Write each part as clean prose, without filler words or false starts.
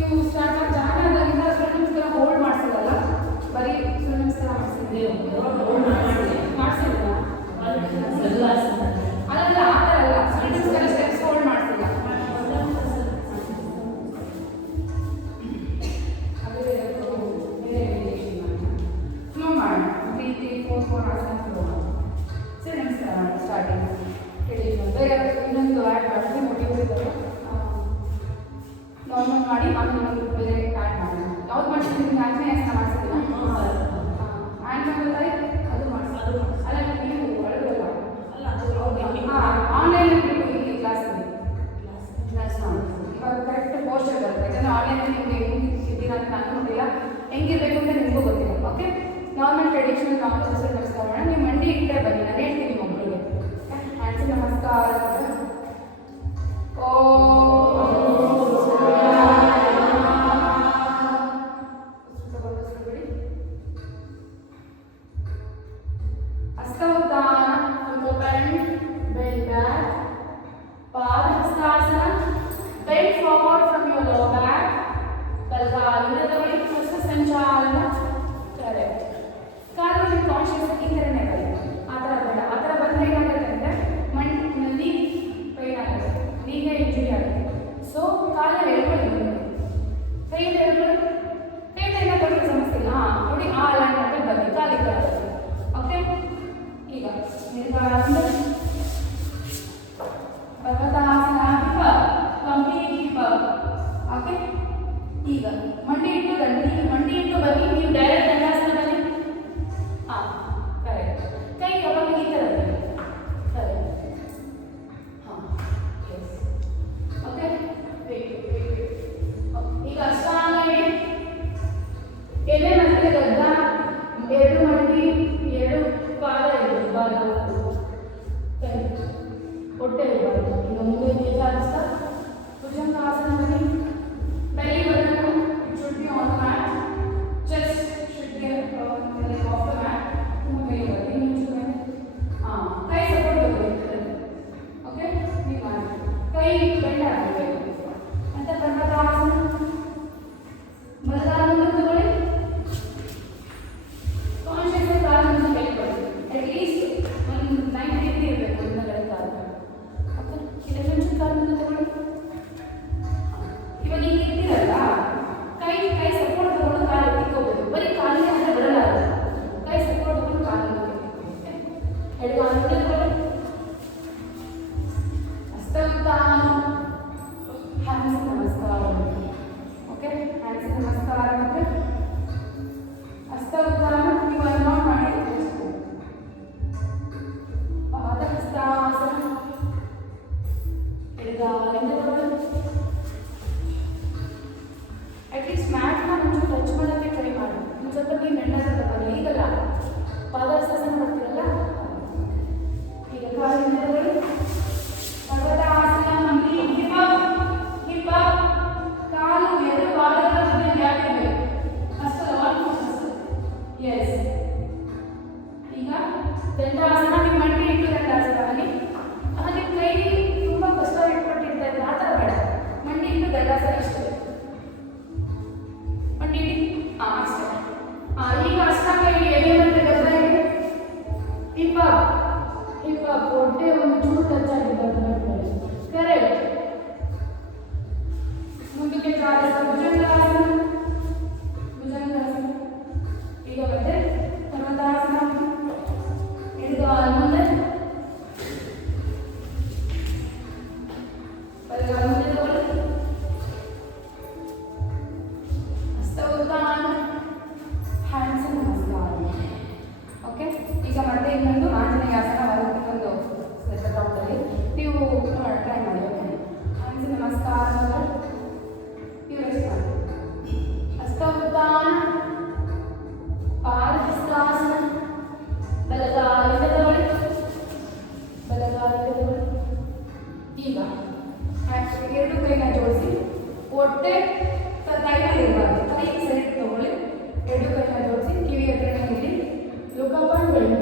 ನೀವು ಸ್ಟಾರ್ಟ್ ಮಾಡಿ ಜಾಯಿನ್ ಆದಾಗಿಂದ ಸೂರ್ಯ ನಮಸ್ಕಾರ ಹೋಲ್ಡ್ ಮಾಡಿಸಿದಲ್ಲ, ಬರೀ ಸೂರ್ಯ ನಮಸ್ಕಾರ ಮಾಡಿಸಿದ್ರಿ ಮಾಡಿಸಿಲ್ಲ ಅಲ್ಲ ಆ ಥರ ಅಲ್ಲ, ಸೂರ್ಯ ನಮಸ್ಕಾರ ಸ್ಟೆಪ್ಸ್ ಹೋಲ್ಡ್ ಮಾಡಿಸಿಲ್ಲ. ಫ್ಲೋ ಮಾಡೋಣ, 3 3 4 4 ಆಸನ ಫ್ಲೋ ಮಾಡೋಣ. ಸೂರ್ಯ ನಮಸ್ಕಾರ ಮಾಡಿ ಸ್ಟಾರ್ಟಿಂಗ್ ಹೇಳಿ. ಬೇರೆ ಇನ್ನೊಂದು ಆ್ಯಡ್ ಮಾಡಿದ್ರೆ ಮೋಟಿವೇಟ್ ನಾರ್ಮಲ್ ಮಾಡಿ ಆಮೇಲೆ ಇನ್ನೊಂದು ಬೇರೆ ಆ್ಯಡ್ ಮಾಡೋಣ. ಯಾವ್ದು ಮಾಡಿಸಿದ್ರೆ ನಿಮ್ಗೆ ಆಂಜನೇಯ ಆಸನ ಮಾಡಿಸಿಲ್ಲ ಆ್ಯಡ್ ಅದು ಮಾಡಿಸಿ ಅಲ್ಲ ನೀವು ಒಳಗಲ್ಲ ಆನ್ಲೈನ್ ಇಲ್ಲಿ ಕ್ಲಾಸಲ್ಲಿ ಇವಾಗ ಕರೆಕ್ಟ್ ಪೋಸ್ಟರ್ ಬರುತ್ತೆ. ಯಾಕಂದರೆ ಆನ್ಲೈನಲ್ಲಿ ನಿಮಗೆ ಹೆಂಗಿದ್ದೀರಾ ಅಂತ ನನಗೂ ಗೊತ್ತಿಲ್ಲ, ಹೆಂಗಿರಬೇಕು ಅಂತ ನಿಮಗೂ ಗೊತ್ತಿಲ್ಲ. ಓಕೆ, ನಾರ್ಮಲ್ ಟ್ರೆಡಿಷನಲ್ ನಾರ್ಮಲ್ ಸೂರ್ಯ ನಮಸ್ಕಾರ ಮಾಡೋಣ. ನೀವು ಮಂಡಿ ಇಟ್ಟರೆ ಬನ್ನಿ, ನಾನು ಹೇಳ್ತೀನಿ ಒಬ್ಬರಿಗೆ. ಹ್ಯಾಂಡ್ಸ್ ನಮಸ್ಕಾರ. ಈಗ ಮಂಡಿ ಇಟ್ಟು ಮಂಡಿ ಇಟ್ಟು ಬನ್ನಿ. ನೀವು ಡೈರೆಕ್ಟ್ ದಂಡಾಸನ ಬನ್ನಿ. ಹಾಂ ಕರೆಕ್ಟ್. ಕೈ ಯಾವಾಗ ಈ ಥರ ಬನ್ನಿ. ಕರೆಕ್ಟ್. ಹಾಂ ಎಸ್. ಓಕೆ, ಈಗ ಅಷ್ಟಾಂಗ ಎಲೆ ಮತ್ತೆ ಗದ್ದ, ಎರಡು ಮಂಡಿ, ಎರಡು ಪಾದ ಇರಬೇಕು, ಬಾಲ ಕೈ ಹೊಟ್ಟೆ ಇರಬಾರ್ದು. ಈಗ ಮುಂದೆ ತೇಜಾರಿಸ್ತಾ ಭುಜಂಗಾಸನ ಬನ್ನಿ. Belly button, it should be on the mat. Chest should be off the mat. Belly button, you should be. Kai support bರುತ್ತೆ. Okay, ನೀವು ಮಾಡಿ. ಕೈ ಬೆಂಡ್ ಆಗಬೇಕು. ಮತ್ತೆ ಪರ್ವತಾಸನ. ಬಲಗಾಲನ್ನು ತಗೊಳ್ಳಿ. ಕಾನ್ಶಿಯಸ್ ಕಾಲನ್ನು ಬೆಂಡ್ ಮಾಡಿ. At least 90 ಡಿಗ್ರಿ ಇರಬೇಕು ಹಿಂದಗಡೆ ಕಾಲು. ಓಕೆ, ಇದನ್ನು ಕಾಲನ್ನು ತಗೊಳ್ಳಿ. ಇವಾಗ ಈಗ ಇರ್ತೀರಲ್ಲ, ಕೈ ಸಪೋರ್ಟ್ ತಗೊಂಡು ಕಾಲು ಎತ್ತಿಕೋಬೇಕು. ಬರೀ ಕಾಲಿಗೆ ಅಂದರೆ ಬರಲ್ಲ, ಕೈ ಸಪೋರ್ಟ್ ತಗೊಂಡು ಕಾಲು ಎಡಗಾಲು ತಗೊಳ್ಳಿ. ಹಸ್ತೋತ್ತಾನ, ಹ್ಯಾಂಡ್ಸ್ ನಮಸ್ಕಾರ. ಓಕೆ, ಹ್ಯಾಂಡ್ಸ್ ನಮಸ್ಕಾರ ಮತ್ತೆ ಹಸ್ತೋತ್ತಾನ. ನೀವು ಅನ್ಮಾಡ್ ಮಾಡಿ ಪಾದಹಸ್ತಾಸನ. ಎಡಗಾಲಿಂದ ತಗೊಳ್ಳಿ. ಅಟ್ಲೀಸ್ಟ್ ಮ್ಯಾಟ್ನ ಒಂಚೂರು ಟಚ್ ಮಾಡೋಕ್ಕೆ ಟ್ರೈ ಮಾಡಿ. ಒಂದು ಸ್ವಲ್ಪ ನೀವು ನೆಣ್ಣಾಗುತ್ತೆ ಬರಲಿ. ಈಗಲ್ಲ ಪಾದಹಸ್ತಾಸನ ಮಾಡ್ತೀರಲ್ಲ, ಈಗ ಕಾಲಿಂದ ಪರ್ವತಾಸನ. ಮಂಡಿ ಹಿಪ್ ಅಪ್, ಕಾಲು ಎರಡು ಪಾದಗಳ ಮಧ್ಯೆ ಗ್ಯಾಪ್ ಇರಬೇಕು. ಅಷ್ಟಲ್ಲ, ಆಲ್ಮೋಸ್ಟ್ ಎಸ್. ಈಗ ದಂಡಾಸನ. ನೀವು ಮಂಡಿ ಇಟ್ಟು ದಂಡಾಸನ ಬನ್ನಿ. ನಿಮ್ಮ ಕೈ ತುಂಬ ಕಷ್ಟ ಇಟ್ಕೊಟ್ಟಿರ್ತಾ ಇದ್ರೆ ಆ ಥರ ಬೇಡ. ಮಂಡಿ ಇಟ್ಟು ದಂಡಾಸನ ಇಷ್ಟೇ. ಅಷ್ಟೇ. ಈಗ ಅಷ್ಟಾಂಗ ಇಲ್ಲಿ ಎದೆ ಮತ್ತೆ ಗದ್ದ ಇದೆ. ಹಿಪ್ ಅಪ್, ಹೊಟ್ಟೆ ಒಂದು ಚೂರು ಟಚ್ ಆಗಿದ್ದಾರೆ. ಕರೆಕ್ಟ್. ಮುಂದಕ್ಕೆ ಭುಜಂಗಾಸನ. ಈಗ ಮತ್ತೆ ಪರ್ವತಾಸನ. ಎಡಗಾಲ ಮುಂದೆ, ಬಲಗಾಲ ಮುಂದೆ ತಗೊಳ್ಳಿ. ಹಸ್ತೋತ್ತಾನ, ಹ್ಯಾಂಡ್ಸ್ ನಮಸ್ಕಾರ. ಓಕೆ, ಈಗ ಮತ್ತೆ ಇನ್ನೊಂದು ಆಂಜನೇಯ ಆಸನ ಒಂದು ಸೆಟೌಟಲ್ಲಿ ನೀವು ಟ್ರೈ ಮಾಡಿ. ಓಕೆ, ಹ್ಯಾಂಡ್ಸ್ ನಮಸ್ಕಾರ. ನೀವು ರೆಸ್ಟ್ ಮಾಡಿ. ಹಸ್ತೋತ್ತಾನ, ಪಾದಹಸ್ತಾಸನ. ಬಲಗಾಲಿಂದ ತಗೊಳ್ಳಿ. ಈಗ ಎರಡು ಕೈನ ಜೋಡಿಸಿ, ಹೊಟ್ಟೆ ಕೈನಲ್ಲಿ ಇರಬಾರ್ದು, ಕೈ ಸೈಡ್ ತಗೊಳ್ಳಿ. ಎರಡು ಕೈನ ಜೋಡಿಸಿ, ಕಿವಿ ಹತ್ರನೇ ಇಡಿ. ಲೋಕಪಾಲ್ ಬೆಳ್ಳಿ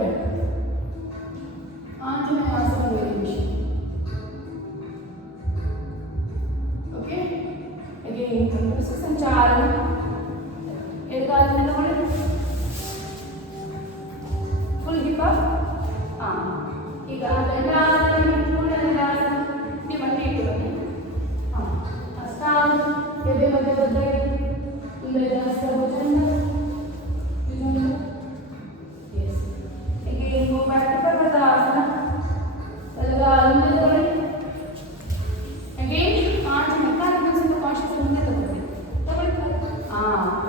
ಆಂಜನೇಯ ಆಸನ ವೇರಿಯೇಷನ್. ಓಕೆ, ಅಗೇನ್ ಸಂಚಾರ ಎಡಗಾಲಿನಿಂದ ನೋಡಿ ಫುಲ್ ಹಿಪ್ ಅಪ್. ಈಗ ದಂಡಾಸನ ಪೂರ್ಣ ದಂಡಾಸನ ನಿಮ್ಮ ಮಂಡಿ ಇಟ್ಟು ಬನ್ನಿ. ಹಸ್ತಾಂಗ ಎದೆ ಮಧ್ಯೆ ಬದ್ಧ ಮುಂದೆ ಜಾಸ್ತಿ ಭುಜಂಗ ಎಸ್. ಹೀಗೆ ಗೋ ಬ್ಯಾಕ್ ಟು ಪರ್ವತಾಸನ. ಎಡಗಾಲಿನಿಂದ ನೋಡಿ ಅಗೇನ್ ಆಂಜನೇಯ ಕಾಲಿನ ಕಾನ್ಶಿಯಸ್ ಮುಂದೆ ತಗೊಳ್ಳಿ.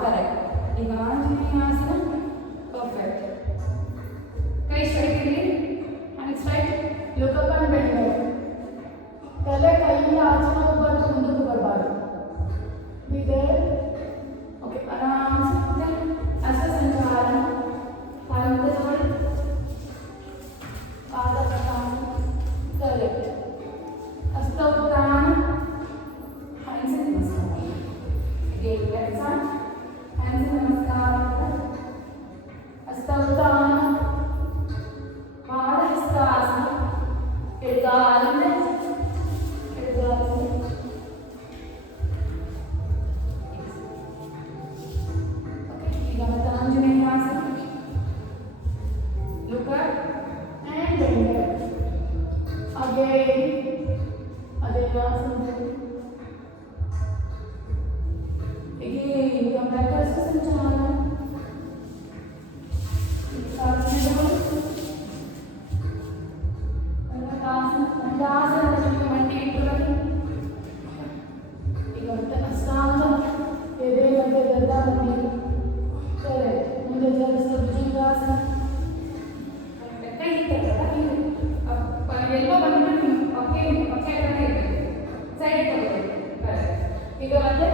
ಕರೆಕ್ಟ್. ಈಗ ಆಂಜನೇಯಾಸನ ಪರ್ಫೆಕ್ಟ್. ಕೈ ಸ್ಟ್ರೈಟ್ ಇರಲಿ, hand straight, look up and bend back. ತಲೆ ಕೈಯಿಂದ ಆಚೆ ಹೋಗ್ಬಾರ್ದು, ಮುಂದಕ್ಕೆ ಬರಬಾರ್ದು. ಇದೆ ಓಕೆ. ಆರಾಮ್ಸೆ ಹಸ್ತ ಸಂಚಾರ, ಕಾಲ ಮುಂದೆ ತಗೊಳ್ಳಿ, ಪಾದ ಪ್ರಧಾನ ಕರೆಕ್ಟ್. ಹಸ್ತ ಉತ್ಥಾನ, ಹ್ಯಾಂಡ್ಸ್ ನಮಸ್ಕಾರ. again left side, hands ನಮಸ್ಕಾರ. ಹಸ್ತ ಉತ್ಥಾನ, ಪಾದ ಹಸ್ತಾಸನ, ಎಡಗಾಲಿಂದ ಈಗ ಮತ್ತೆ ಆಂಜನೇಯಾಸನ. look up and bend back. again ಅದೇ ಆಸನದಲ್ಲಿ again come back to ಹಸ್ತ ಸಂಚಾರ. ದಂಡಾಸನದಲ್ಲಿ ಮಂಡಿ ಇಟ್ಟು ಬನ್ನಿ. ಈಗ ಮತ್ತೆ ಹಸ್ತಾಂಗ ಎದೆ ಮಧ್ಯೆ ಗದ್ದ ಮಂಡಿ ಕರೆಕ್ಟ್. ಮುಂದೆ ಜರಿಸಿದ ಭುಜಂಗಾಸನ. ಕೈ ಇರ್ತದಲ್ಲ, ಎಲ್ಲೋ ಬಂದ್ಬಿಟ್ಟು ಪಕ್ಕೆ ಪಕ್ಕೆ ಕಡೆ ಇರಬೇಕು, ಸೈಡ್ ತಗೋಬೇಕು. ಕರೆಕ್ಟ್. ಈಗ ಮತ್ತೆ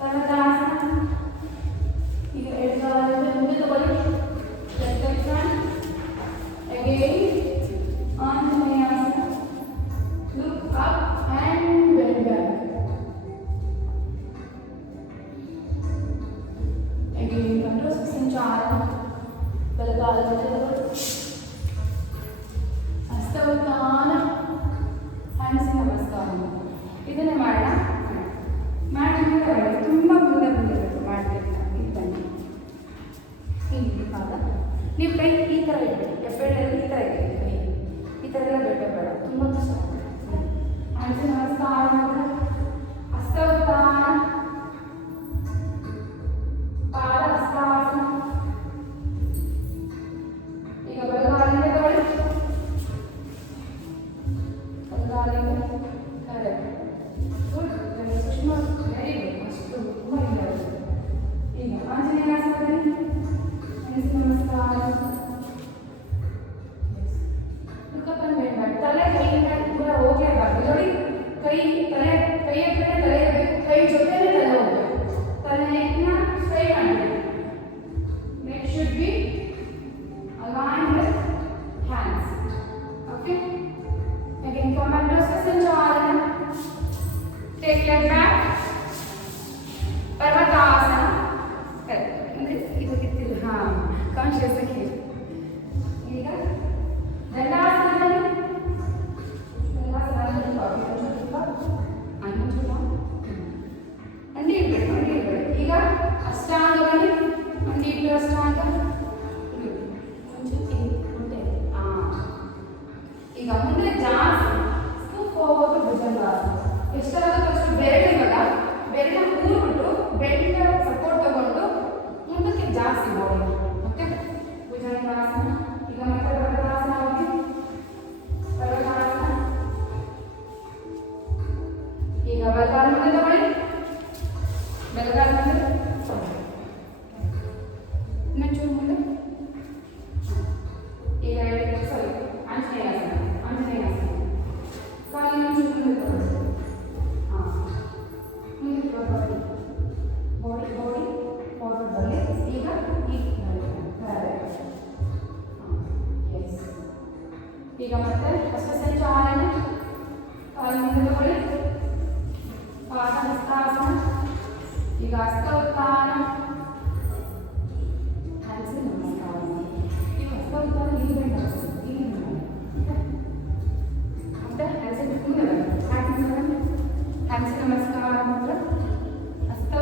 ಪರ್ವತಾಸನ. ಈಗ ಎಡಗಾಲಿಂದ ಮುಂದೆ ತಗೊಳ್ಳಿ, left hand again Anjaneyasana. Look up and bend back. Again control ಸಂಚಾರ, ಬಲಗಾಲಿಂದ ತಗೊಳ್ಳಿ, ಹಸ್ತ ಉತ್ಥಾನ, ಹ್ಯಾಂಡ್ಸ್ ನಮಸ್ಕಾರ. ಇದನ್ನೇ ಮಾಡೋಣ. ಮಾಡಿ ಮುಂದೆ ಬರಲಿ, ತುಂಬ ಮುಂದೆ ಬಂದಿರಬೇಕು ಮಾಡಬೇಕು. ಇಲ್ಲಿ ಬನ್ನಿ, ಹೀಗೆ ಪಾದ ನೀವು ಕೈ ಈ ಥರ ಇಡಬೇಕು, ಹೆಬ್ಬೆರಳಲ್ಲಿ ಈ ಥರ ಇಡಬೇಕು. ಕೈ ಈ ಥರ ಎಲ್ಲ ಬೇಡ ಬೇಡ, ತುಂಬ ಕಷ್ಟ. ಹ್ಯಾಂಡ್ಸ್ ನಮಸ್ಕಾರ, ಹಸ್ತ ಉತ್ಥಾನ, ಪಾದ ಹಸ್ತಾಸನ. ಈಗ ಬಲಗಾಲಿಂದ ತಗೊಳ್ಳಿ, ಬಲಗಾಲಿಂದ correct. Good, Sushma, very good. ಅಷ್ಟು ತುಂಬ ಇಲ್ಲ. ಈಗ ಆಂಜನೇಯಾಸನದಲ್ಲಿ ಹ್ಯಾಂಡ್ಸ್ ನಮಸ್ಕಾರ. Look up and bend back. ತಲೆ ಕೈಯಿಂದ ದೂರ ಹೋಗಲೇಬಾರ್ದು. ನೋಡಿ, ಕೈ ತಲೆ ಕೈ ಹತ್ರನೇ ತಲೆ ಇರಬೇಕು, ಕೈ ಜೊತೆನೇ ತಲೆ ಹೋಗಬೇಕು. ತಲೆನ ಸ್ಟ್ರೈಟ್ ಮಾಡಬೇಕು. Neck should be align with hands. Okay. Again come back to ಹಸ್ತ ಸಂಚಾರ. ಟೇಕ್ ಲೆಗ್ ಬ್ಯಾಕ್, ಪರ್ವತಾಸನ. ಕರೆಕ್ಟ್. ಅಂದರೆ ಇದು ಇತ್ತಿಲ್ಲ, ಕಾನ್ಶಿಯಸ್ ಆಗಿ. ಈಗ ದಂಡಾಸನದಲ್ಲಿ ಮಂಡಿ ಇಡಬೇಡಿ, ಮಂಡಿ ಇಡಬೇಡಿ. ಈಗ ಅಷ್ಟಾಂಗದಲ್ಲಿ ಮಂಡಿ ಇಟ್ಟು ಅಷ್ಟಾಂಗ. ಈಗ ಮುಂದೆ ಜಾಸ್ತಿ ಸ್ಕೂಪ್ ಹೋಗೋದು ಭುಜಂಗಾಸನ. ಎಷ್ಟಾಗುತ್ತೋ ಅಷ್ಟು ಬೆರಳಿವಾಗ ಬೆರಳ ಕೂರ್ಬಿಟ್ಟು ಬೆರಳಿನ ಸಪೋರ್ಟ್ ತಗೊಂಡು ಮುಂದಕ್ಕೆ ಜಾಸ್ತಿ ಬಾಡಿ. ಓಕೆ. ಭುಜಂಗಾಸನ. ಈಗ ಮತ್ತೆ ಪರ್ವತಾಸನ ಹೋಗಿ, ಪರ್ವತಾಸನ. ಈಗ ಬಲಗಾಲ ಮುಂದೆ ತಗೊಳ್ಳಿ, ಬಲಗಾಲ ಮುಂದೆ ಇನ್ನೊಂಚೂರು ಮುಂದೆ. ಈಗ ಸಾರಿ ಆಂಜನೇಯಾಸನ. ಆಂಜನೇಯಾಸನ ಕಾಲಿನ ಚೂರು ಮುಂದೆ ತಗೊಳ್ಳಿ. ಮುಂದೆ ಬಾಡಿ ಬಾಡಿ ಬಾಡಿ ಫಾರ್ವರ್ಡ್ ಬರಲಿ. ಈಗ ಈ ಕರೆಕ್ಟ್. ಎಸ್. ಈಗ ಮತ್ತೆ ಹಸ್ತ ಸಂಚಾಲನೆ. ಕಾಲು ಮುಂದೆ ತಗೊಳ್ಳಿ, ಪಾದ ಹಸ್ತಾಸನ. ಈಗ ಹಸ್ತ ಉತ್ಥಾನ, ಹ್ಯಾಂಡ್ಸ್ ನಮಸ್ಕಾರ. ಈಗ ಹಸ್ತ ಉತ್ಥಾನ ಇಲ್ಲಿ ಬೆಂಡ್ ಆಗ್ತದೆ, ಇಲ್ಲಿ ಮಾಡಿ. ಮತ್ತೆ ಹ್ಯಾಂಡ್ಸ್ ಮುಂದೆ ಬನ್ನಿ, ಹ್ಯಾಂಡ್ಸ್ ನಮಸ್ಕಾರ ಮಾತ್ರ. ಹಸ್ತ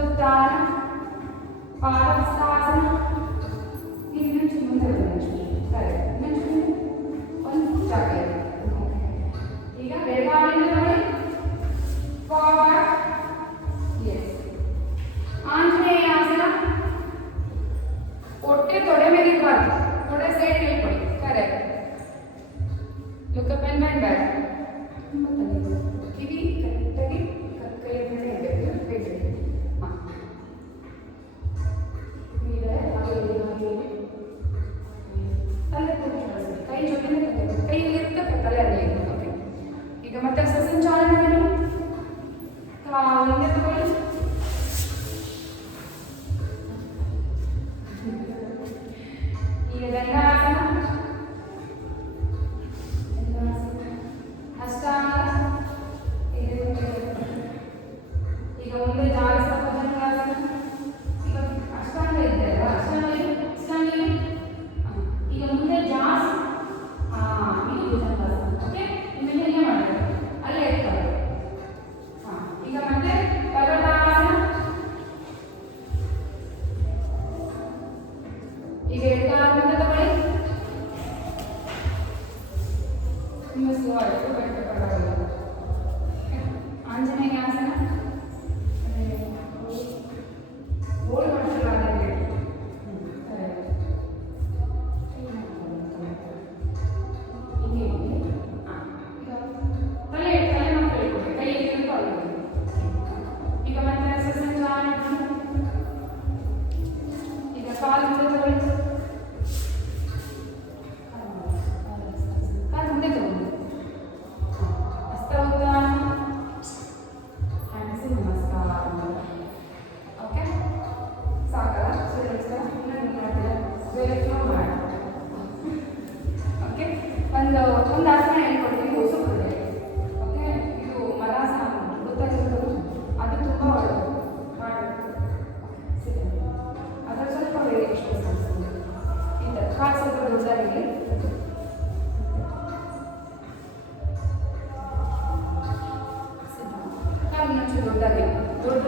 ದೊಡ್ಡದಾಗಿ ದೊಡ್ಡ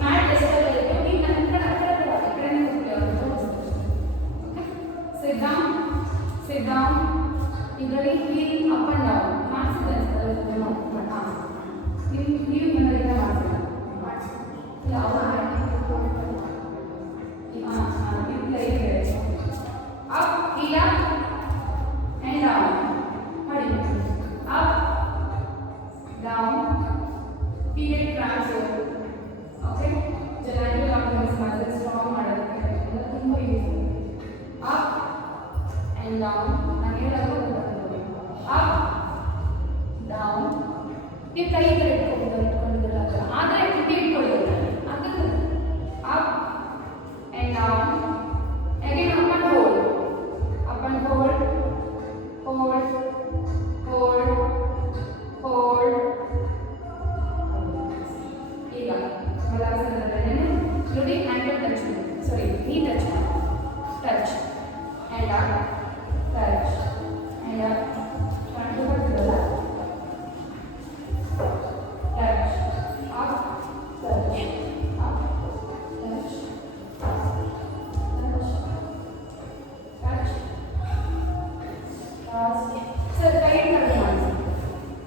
ಮ್ಯಾಟ್ ಎಷ್ಟೆಲ್ಲ ಇದೆ ನೀವು ನನ್ನ ಕಡೆ ಆ ಕಡೆ sit down sit down ಇದರಲ್ಲಿ heel up and down ಮಾಡ್ಸಿದ್ರೆ ನೀವು ಮನೆಯಿಂದ ಮಾಡ್ತೀರಾ ಯಾವ up here and down ಮಾಡಿ up down he get cramps okay generally abdominal muscles strong ಮಾಡೋದಕ್ಕೆ ತುಂಬಾ ಯೂಸ್ up and down ನಾನು ಹೇಳೋದು up down ಈ ಕೈ ಇಟ್ಕೊಂಡಿರಲ್ಲ ಆದರೆ ಕುಟ್ಟಿ ಇಟ್ಕೊಳ್ಳೋದು ಅದಕ್ಕೆ up and down again up and hold hold hold hold hold ಈಗ ಬಲಾಸನದಲ್ಲಿ ನೋಡಿ ankle touch sorry knee touch touch and up touch and up ಒಂದು ಬರ್ತದಲ್ಲ touch up touch up touch touch sir ಕೈ ಮಾಡಿ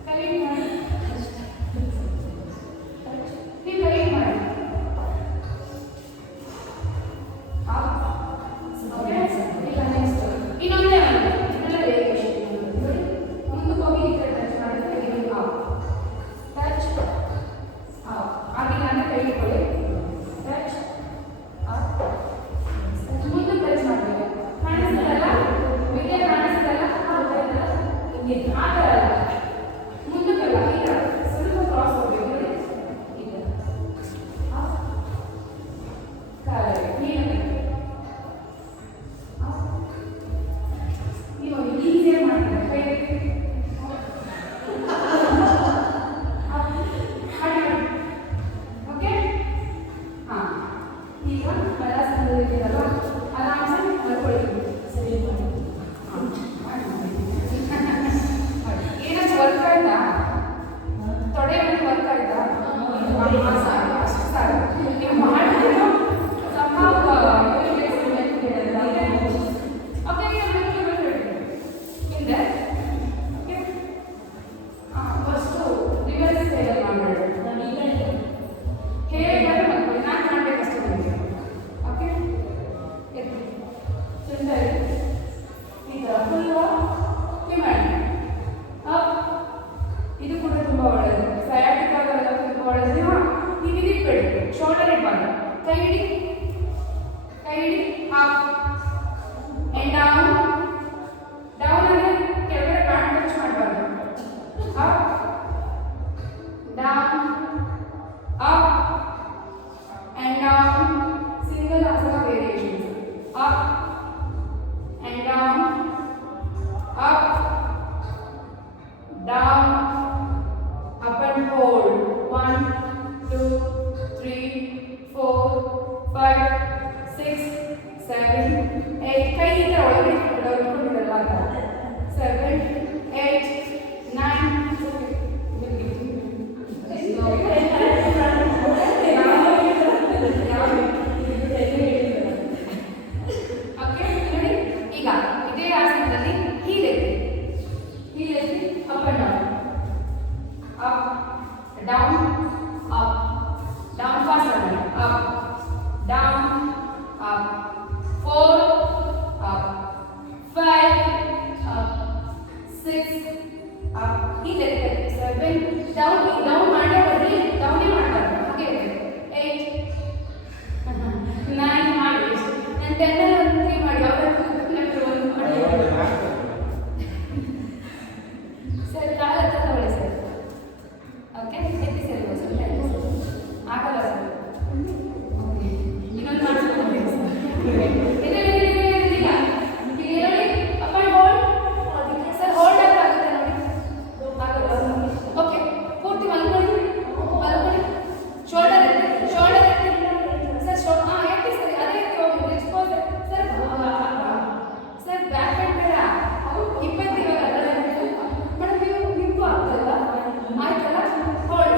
ಕೈ ಮಾಡಿ ನೀವು ಕೈ ಮಾಡಿ ಈಗ ನೆಕ್ಸ್ಟ್ ಇನ್ನೊಂದೇ ಇನ್ನೊಂದೇ ವೇರಿಯೇಷನ್ ನೋಡಿ ಮುಂದಕ್ಕೆ ಹೋಗಿ ಈ ಕಡೆ ಟಚ್ ಮಾಡಿದ್ರೆ ಇದು ಟಚ್ ಆಗಿಲ್ಲ ಅಂದ್ರೆ ಕೈ ಇಟ್ಕೊಳ್ಳಿ ಟಚ್ ಮುಂದೆ ಟಚ್ ಮಾಡಬೇಕು ಕಾಣಿಸ್ತದಲ್ಲ ವಿಡಿಯೋ ಕಾಣಿಸ್ತದಲ್ಲ ಹಿಂಗೆ ಆ ಥರ ಅಲ್ಲ ಮುಂದಕ್ಕಲ್ಲ ಈಗ ಸ್ವಲ್ಪ ಕ್ರಾಸ್ ಹೋಗ್ಬೇಕು ನೋಡಿ ಈಗ ನೀವು ಈಸಿಯಾಗಿ ಮಾಡ್ತಾರೆ ಕೈ ಓಕೆ ಹಾಂ ಈಗ ಬಲಾಸನದಲ್ಲಿದ್ದೀರಲ್ಲ ಆರಾಮ್ಸೆ ಮಾಡ್ಕೊಳ್ಳಿ ಸರಿ ಏನಾದ್ರು ವರ್ಕ್ ಆಯ್ತಾ ತೊಡೆ ಮೇಲೆ ವರ್ಕ್ ಆಯ್ತಾ ಅಷ್ಟು ಸಾಲ ನೀವು ಮಾಡಿದ್ರು ಹಿಂದೆ ಫಸ್ಟು ರಿವರ್ಸ್ ಟೇಬಲ್ ಮಾಡಬೇಡ ಹೇಗೆ ಮಾಡ್ಕೊಳ್ಳಿ ನಾನು ಮಾಡಬೇಕಷ್ಟೇ ನಿಮಗೆ ಓಕೆ ಸುಂದರಿ ಈ ಥರ ಫುಲ್ಲು ಮಾಡಿ ಅಪ್ ಇದು ಕೂಡ ತುಂಬ ಒಳ್ಳೆಯದು ಸಯಾಟಿಕ್ ಆಗೋಲ್ಲ ತುಂಬ ಒಳ್ಳೆಯದು ಹಾಂ ನೀವು ಇದಿಟ್ಬೇಡಿ ಶೋಲ್ಡರ್ ಇಡಬಾರ್ದು ಕೈ ಹಿಡಿ ಅಪ್ ಆ್ಯಂಡ್ ಡೌನ್ ಡೌನ್ ಅಂದರೆ ಕೆಳಗಡೆ ಬ್ಯಾಕ್ ಟಚ್ ಮಾಡಬಾರ್ದು up down up and down single ಆಸನ variations up and down up down up and hold 1 2 3 4 5 6 7 8 ಕೈ ಈ ಥರ ಒಳಗಡೆ ಇಟ್ಕೊಂಡಿರಲ್ಲ ಅಂತ 7 8 9 ಓಕೆ ನೋಡಿ ಈಗ ಇದೇ ಆಸನದಲ್ಲಿ ಹೀಲ್ ಎತ್ತಿ up and down up down fast ಮಾಡಿ up down up 4 up 5 up 6 up heel ಎತ್ತಿ 7 ಡೌನ್ ಮಾಡೇ ಬರಲಿ ಡೌನೇ ಮಾಡಬಾರ್ದು ಹಾಗೆ 8 9 ಮಾಡಿ ನಾನು 10 3 ಮಾಡಿ ಸರ್ ಕಾಲ ತಗೊಳ್ಳಿ ಸರ್ ಓಕೆ ಎತ್ತಿ ಸರ್ ಸ್ವಲ್ಪ ಆಗಲ್ಲ ಸರ್ ಇನ್ನೊಂದು ಮಾಡಿಸ್ಕೊಂಡು ಈಗ ನೋಡಿ up and hold sir hold ಆಗುತ್ತೆ ನೋಡಿ ಆಗಲ್ಲ ಓಕೆ ಪೂರ್ತಿ ಮಲ್ಕೊಳ್ಳಿ ಶೋಲ್ಡರ್ ಎತ್ತಿ ಸರ್ ಎತ್ತಿ ಸರಿ ಅದೇ ಎತ್ತಿ ಹೋಗಿ ಎಕ್ಸ್ಪೋಸ್ ಸರ್ ಬ್ಯಾಕ್ ಹ್ಯಾಂಡ್ ಬೇಡ 20 ಇವಾಗ ಮೇಡಮ್ ನೀವು ನಿಮಗೂ ಆಗ್ತದಲ್ಲ ಆಯ್ತಲ್ಲ hold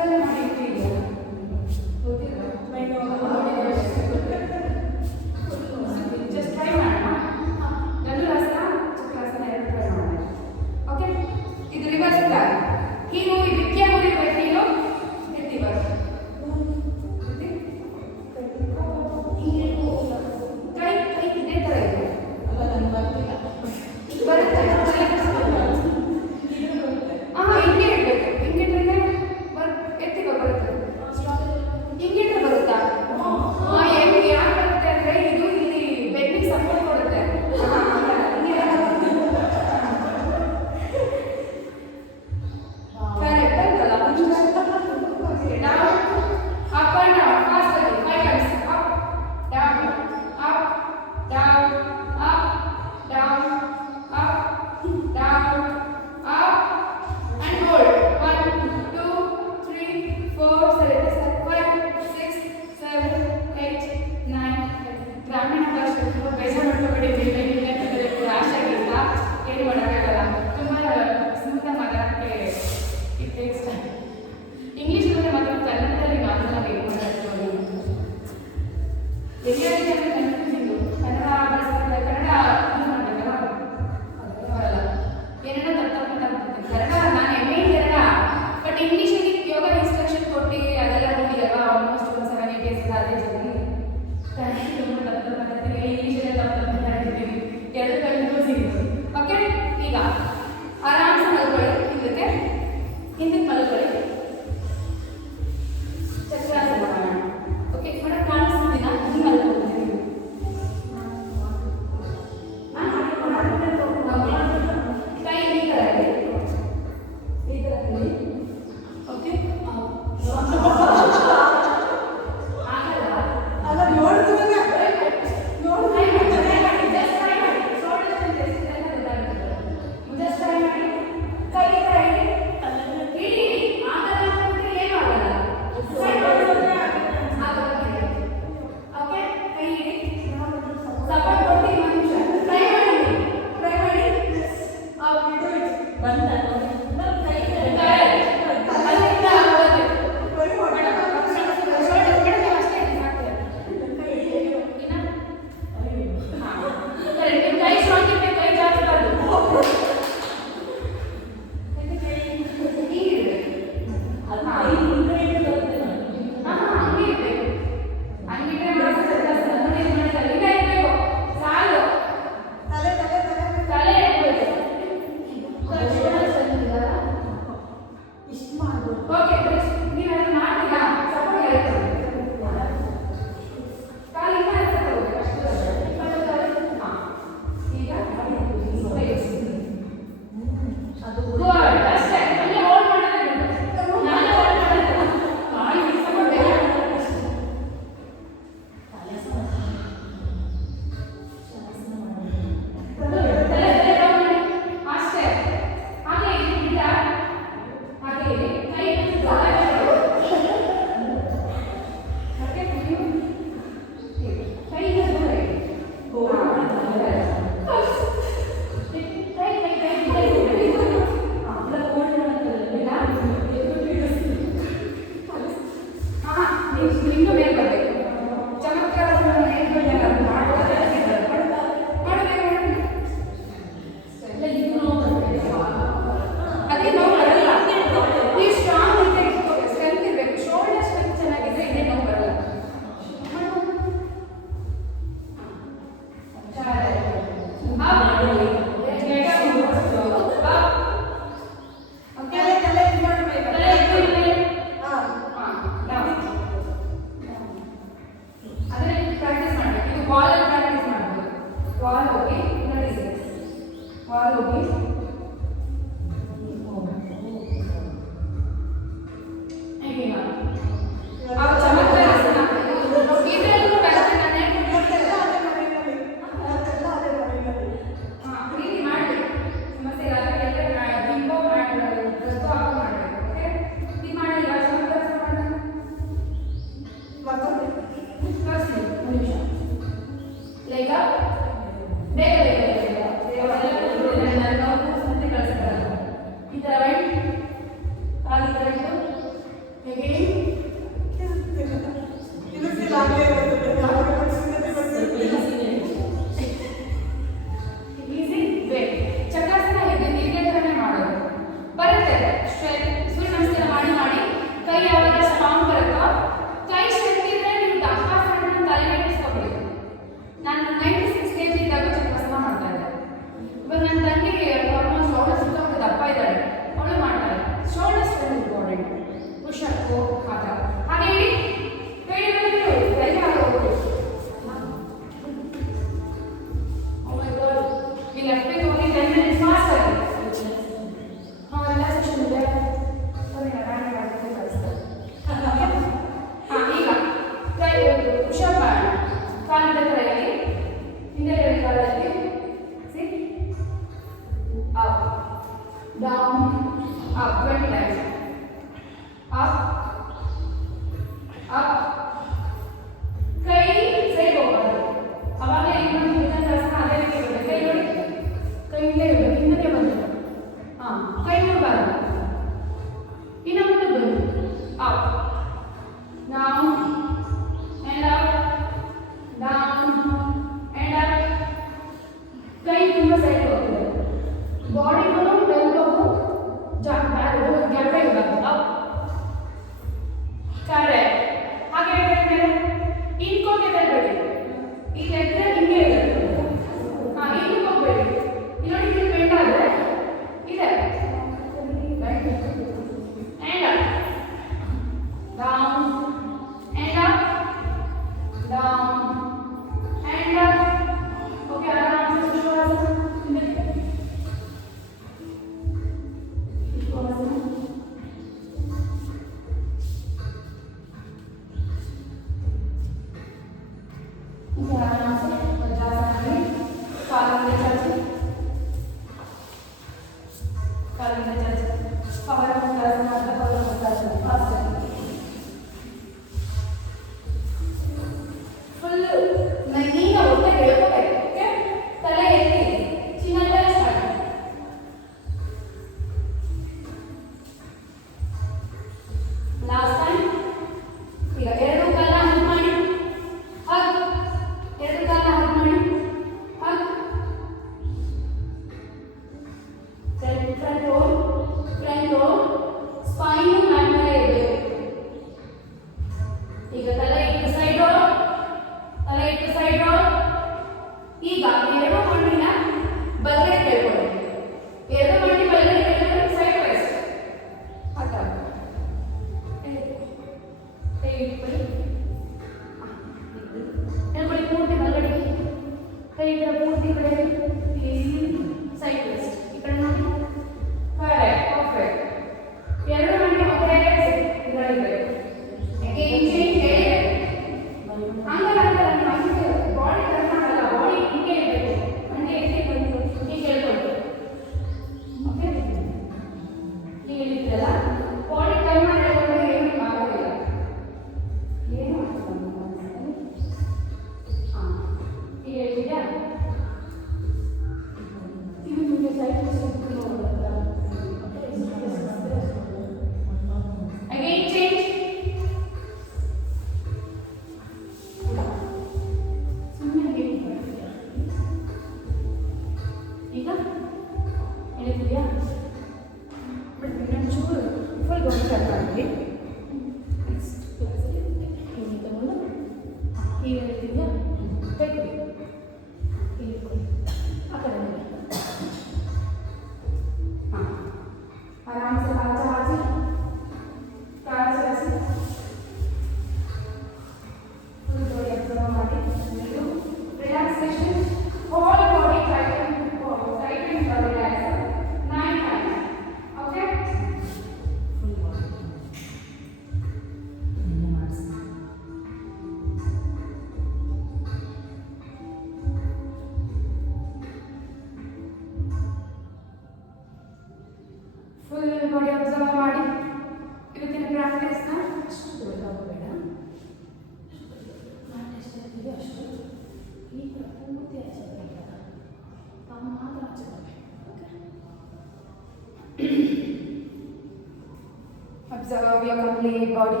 Observe your complete body.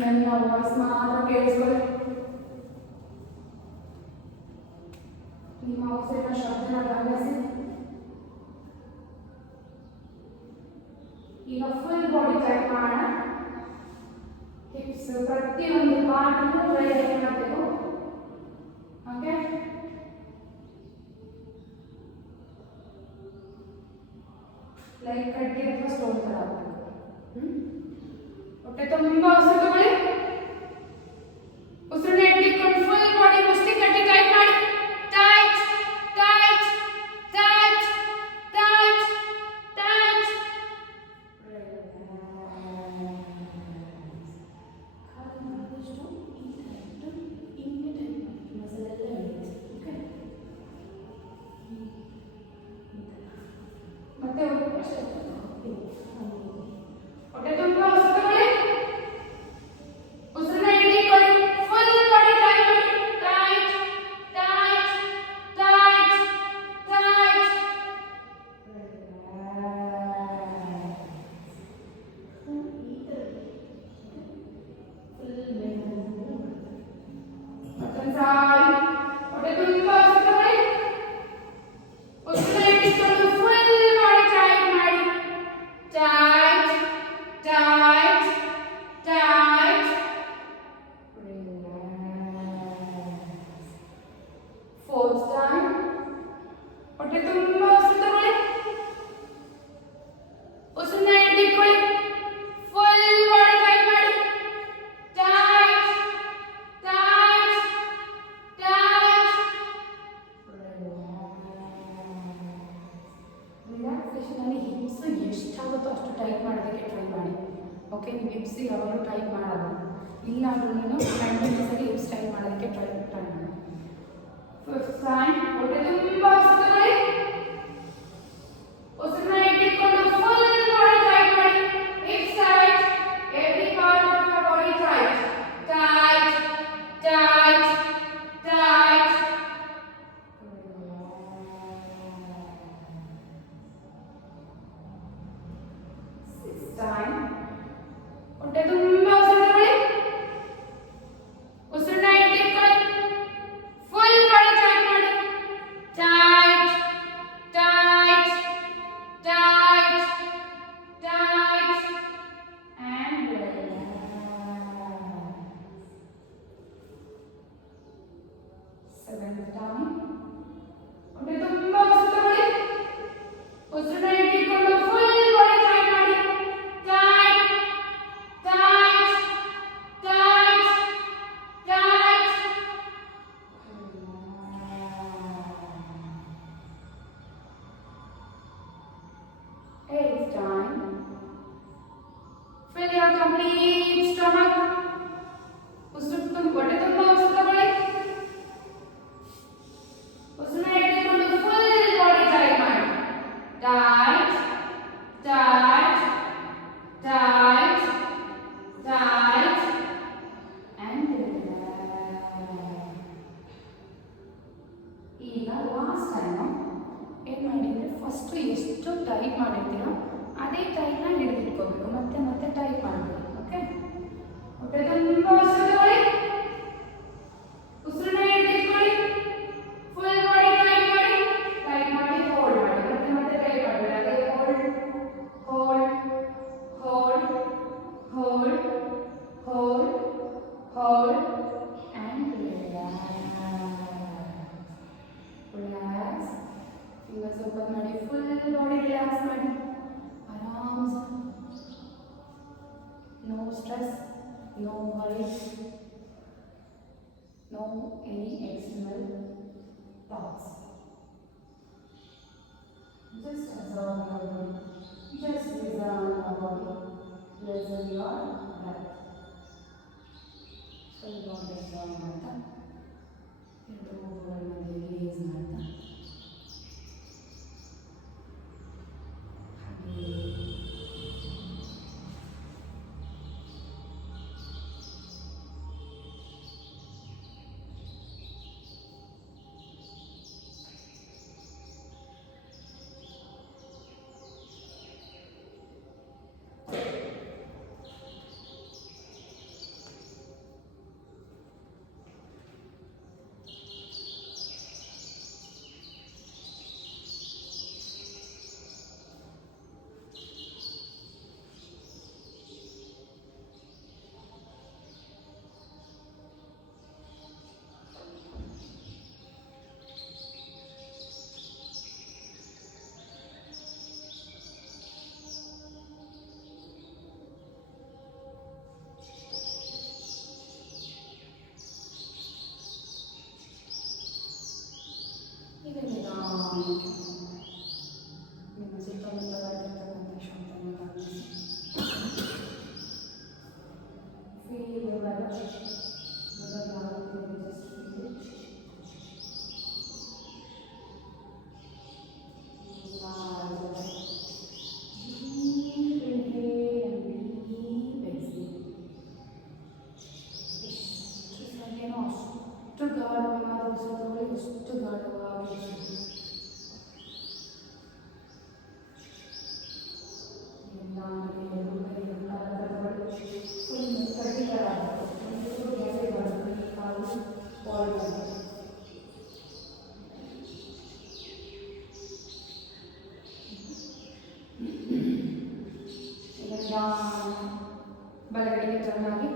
ನನ್ನ ವಾಯ್ಸ್ ಮಾತ್ರ ಕೇಳಿಸ್ಕೊಳ್ಳಿ. ನಿಮ್ಮ ಉಸಿರಿನ ಶಬ್ದನ ಗಮನಿಸಿ. ಈಗ ಫುಲ್ ಬಾಡಿ ಟೈಟ್ ಮಾಡೋಣ. ಹಿಪ್ಸ್ ಪ್ರತಿಯೊಂದು ಪಾರ್ಟ್ಗೂ ರೈಟ್ ಮಾಡಬೇಕು. ಓಕೆ, ಲೈಕ್ ಕಡ್ಡಿ ಅಥವಾ ಸ್ಟೋನ್ ಥರ ಆಗಬೇಕು. ಹೊಟ್ಟೆ ತುಂಬ ಉಸಿರು ತಗೊಳ್ಳಿ. ಉಸಿರನ್ನ ಇಟ್ಕೊಂಡು ಫುಲ್ ಬಾಡಿ ಮುಷ್ಟಿ ಕಟ್ಟಿ ಟೈಟ್ ಮಾಡಿ. Tight tight tight tight tight. ಮತ್ತೆ ಹೊಟ್ಟೆ ತುಂಬ ಉಸಿರು ತಗೊಳ್ಳಿ. ಉಸಿರನ್ನ ಹಿಡಿದುಕೊಳ್ಳಿ. ಫುಲ್ ಬಾಡಿ ಟೈಟ್ ಮಾಡಿ. Tight tight tight tight. ಮತ್ತೊಂದು ಸಾರಿ ಹೊಟ್ಟೆ ತುಂಬ ಉಸಿರು ತಗೊಳ್ಳಿ. ಉಸಿರನ್ನ ಹಿಡಿದುಕೊಂಡು ಫುಲ್ ಬಾಡಿ ಟೈಟ್ ಮಾಡಿ. Tight tight tight. Fourth time. ಹೊಟ್ಟೆ ತುಂಬ ಉಸಿರು ತಗೊಳ್ಳಿ. ಉಸಿರನ್ನ ಹಿಡಿದುಕೊಳ್ಳಿ. ಫುಲ್ ಬಾಡಿ ಟೈಟ್ ಮಾಡಿ. Tight tight tight. ರಿಲ್ಯಾಕ್ಸೇಷನ್ ಅಲ್ಲಿ ಹಿಪ್ಸ್ ಎಷ್ಟಾಗುತ್ತೋ ಅಷ್ಟು ಟೈಟ್ ಮಾಡೋದಕ್ಕೆ ಟ್ರೈ ಮಾಡಿ. ಓಕೆ, ನೀವು ಹಿಪ್ಸ್ ಯಾವಾಗಲೂ ಟೈಟ್ ಮಾಡೋದು ಇಲ್ಲ ಅಂದ್ರೂ ಕಂಟಿನ್ಯೂಸ್ ಆಗಿ ಹಿಪ್ಸ್ ಟೈಟ್ ಮಾಡೋದಕ್ಕೆ ಟ್ರೈ ಮಾಡಿ. Fifth time. ಹೊಟ್ಟೆ ತುಂಬ ಉಸಿರು ತಗೊಳ್ಳಿ. ಉಸಿರನ್ನ ಇಟ್ಕೊಂಡು ಫುಲ್ ಬಾಡಿ ಟೈಟ್ ಮಾಡಿ. Hips tight. Every part of your body tight. Tight tight tight. Six time. ಹೊಟ್ಟೆ ತುಂಬ ಉಸಿರು ತಗೊಳ್ಳಿ. ಉಸಿರನ್ನ ಇಟ್ಕೊಳ್ಳಿ. ಫುಲ್ ಬಾಡಿ ಟೈಟ್ ಮಾಡಿ. Tight tight tight tight and seventh time. ಹೊಟ್ಟೆ ತುಂಬ ಉಸಿರು ತಗೊಳ್ಳಿ. ಉಸಿರನ್ನ ಇಟ್ಕೊಂಡು ಫುಲ್ ಬಾಡಿ ಟೈಟ್ ಮಾಡಿ. Tight tight tight tight. Eighth time. Fill your complete stomach. ಹೊಟ್ಟೆ ತುಂಬ ಉಸಿರು ತಗೊಳ್ಳಿ. ಉಸಿರನ್ನ ಇಟ್ಕೊಂಡು ಫುಲ್ ಬಾಡಿ ಟೈಟ್ ಮಾಡಿ. Tight tight tight tight and ಈಗ ಲಾಸ್ಟ್ ಟೈಮ್ ಏನು ಮಾಡಿದರೆ ಫಸ್ಟ್ ಎಷ್ಟು ಟೈಟ್ ಮಾಡಿರ್ತೀರೋ ಅದೇ ಟೈಟ್ನ ಹಿಡಿದಿಟ್ಕೋಬೇಕು. ಮತ್ತೆ ಮತ್ತೆ ಟೈಟ್ ಮಾಡಬೇಕು. ಓಕೆ, ಹೊಟ್ಟೆ ತುಂಬ ಉಸಿರು ತಗೊಳ್ಳಿ. ಉಸಿರನ್ನ ಹಿಡಿದಿಟ್ಕೊಳ್ಳಿ. ಫುಲ್ ಬಾಡಿ ಟೈಟ್ ಮಾಡಿ. ಟೈಟ್ ಮಾಡಿ ಹೋಲ್ಡ್ ಮಾಡಿ. ಮತ್ತೆ ಮತ್ತೆ ಟೈಟ್ ಮಾಡಬೇಡಿ. ಅದೇ hold hold hold hold hold hold and relax. Fingers open ಮಾಡಿ. ಫುಲ್ ಬಾಡಿ ರಿಲ್ಯಾಕ್ಸ್ ಮಾಡಿ. ಆರಾಮ್ಸೆ. No stress, no worries, no any external thoughts. Just observe your body. Just listen your body. Listen your breath. So you don't observe ಮಾಡ್ತಾ ಎರಡು ಮೂಗುಗಳನ್ನು release ಮಾಡ್ತಾ ಹಾಗೆ ನಿಮ್ಮ ಸುತ್ತಮುತ್ತಲಿರ್ತಕ್ಕಂಥ ಶಾಂತವನ್ನು ಗಮನಿಸಿ. Feel ಇವಾಗ ಅಷ್ಟು ಗಾಢವಾದ ಉಸಿರುಗಳು ಎಷ್ಟು ಗಾಢವಾಗಿ ಬಲಗಡೆಗೆ ಚೆನ್ನಾಗಿ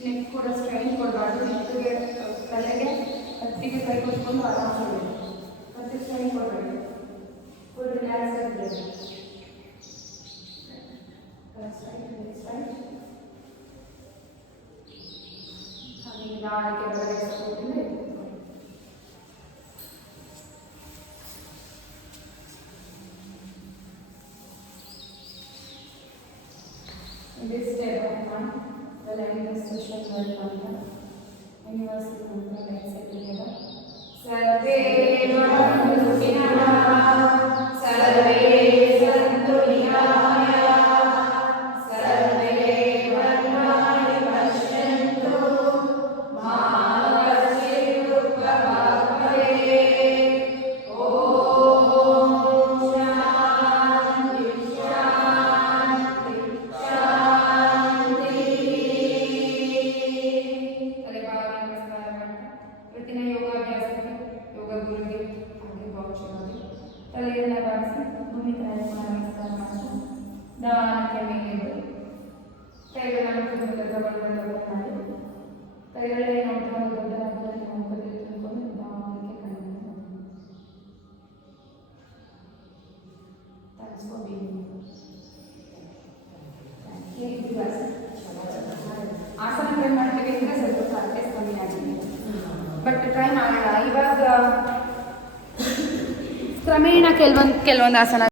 ನೆಕ್ ಕೂಡ ಸ್ಟ್ರೈನ್ ಕೊಡಬಾರ್ದು. ನೆಕ್ಗೆ ತಲೆಗೆ ಹತ್ತಿಗೆ ಕೈ ಕೊಟ್ಕೊಂಡು ಆರಾಮಾಗಿ ಮತ್ತೆ ಸ್ಟ್ರೈನ್ ಕೊಡಬೇಡಿ. ಫುಲ್ ರಿಲ್ಯಾಕ್ಸ್ ಆಗಿರಬೇಕು. ಹಾಗೆ ನಿಧಾನಕ್ಕೆ ಬಲಗಡೆ ಸಪೋರ್ಟಿಂದ in this step of one, the language social word mantra, universal mantra, let's say together. Sarve bhavantu sukhinaha, sarve santu niramayah, sarve bharmani pashyantu, ma kashchit dukkhabhag bhavet. Om Shanti Shanti Shanti. ತಲೆಬಾಗಿ ನಮಸ್ಕಾರ ಮಾಡ್ತಾ ಇವತ್ತಿನ ಯೋಗಾಭ್ಯಾಸಕ್ಕೆ ಯೋಗ ಗುರುಗೆ ಹಾಗೆ ಭಾವಚಿತ್ರವಾಗಿ ತಲೆಯನ್ನು ಬಾಗಿಸಿ ಭೂಮಿ ತಾಯಿಗೆ ನಮಸ್ಕಾರ ಮಾಡ್ತಾ ದಾನಕ್ಕೆ ಮೇಲೆದ್ದು ಕೈಗಳನ್ನು ಗಮನವನ್ನು ಮಾಡಿ ಕೈಗಳೇ ನೋಡ್ತಾ ದೊಡ್ಡ ಹಬ್ಬದಲ್ಲಿ ಮುಖದಲ್ಲಿ ತುಂಬಿಕೊಂಡು ನಿಧಾನಕ್ಕೆ ಕಣ್ಣನ್ನು ಆಸನ ಟ್ರೈ ಮಾಡ್ತೀವಿ ಅಂದರೆ ಸ್ವಲ್ಪ ಪ್ರಾಕ್ಟೀಸ್ ಕಮ್ಮಿ ಆಗಿದೆ, ಬಟ್ ಟ್ರೈ ಮಾಡೋಣ. ಇವಾಗ ಕ್ರಮೇಣ ಕೆಲವೊಂದು ಆಸನ